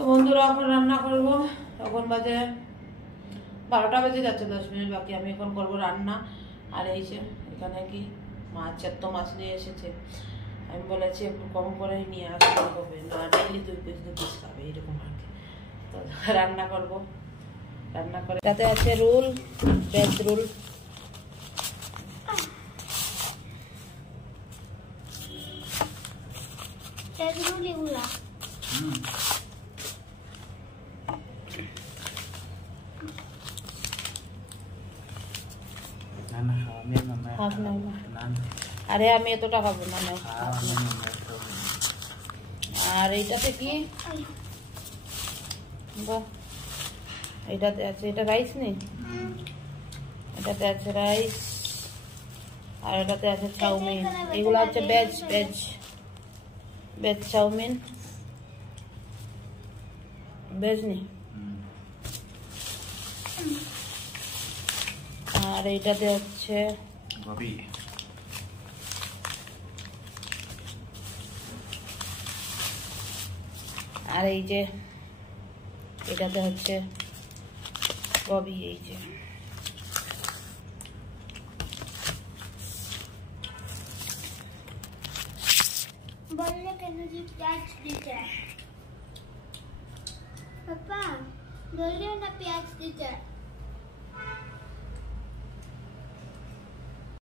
তো বন্ধুরা এখন রান্না করব। এখন বাজে 12টা বেজে যাচ্ছে, 10 মিনিট বাকি। আমি এখন করব রান্না। আর এই যে এখানে কি মাছ, এত মাছ নিয়ে এসেছে। আমি বলেছি একটু কম করে নিয়ে আসতে হবে, না ডেইলি 2 পিস 2 পিস খাবে এরকম আর কি। তো রান্না করব। রান্না করে তাতে আছে roll, veg roll. Veg roll এগুলা আরে আমি এতটা খাবো না। আর এইটাতে কি, এটাতে আছে, এটা রাইস নেই, এটাতে আছে রাইস, আর এটাতে আছে চাউমিন। এগুলো হচ্ছে veg veg veg chowmein, veg নেই। আর এইটাতে হচ্ছে গোবি। আর এই যে এটাতে হচ্ছে গোবি। এই যে বললে কেন যে পেঁয়াজ দিতে পাপা, বললে না পেঁয়াজ দিতে।